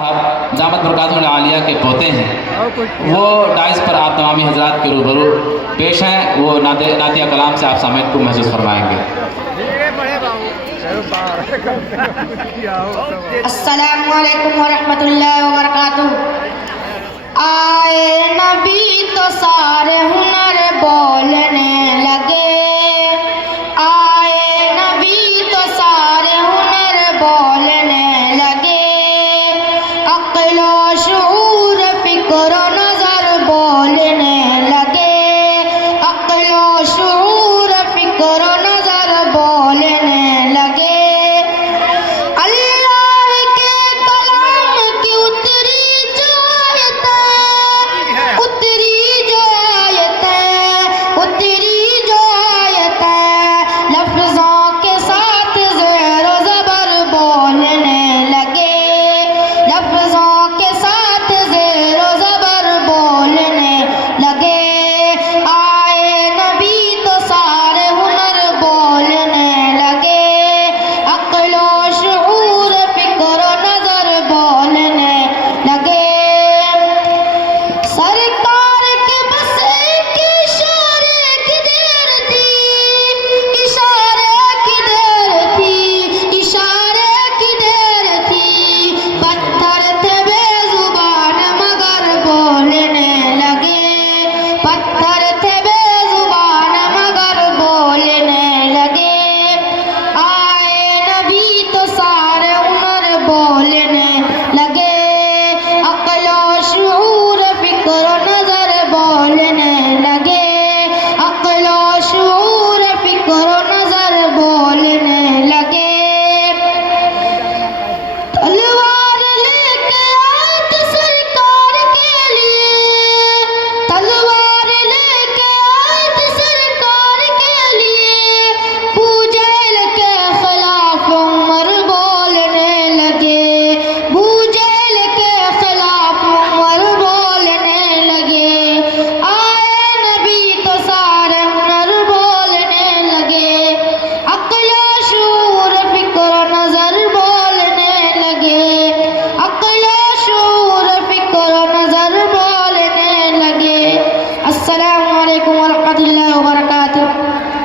दामत बरकातुहुल आलिया के पोते हैं, वो डाइस पर आप तमामी हजरात के रूबरू पेश हैं। वो नातिया कलाम से आप सामईन को महसूस फरमाएंगे। अस्सलामु अलैकुम वरहमतुल्लाहि वबरकातुहू। आए नबी तो सारे हुनर बोलने लगे, आए नबी तो सारे हुनर बोलने लगे, अक्लो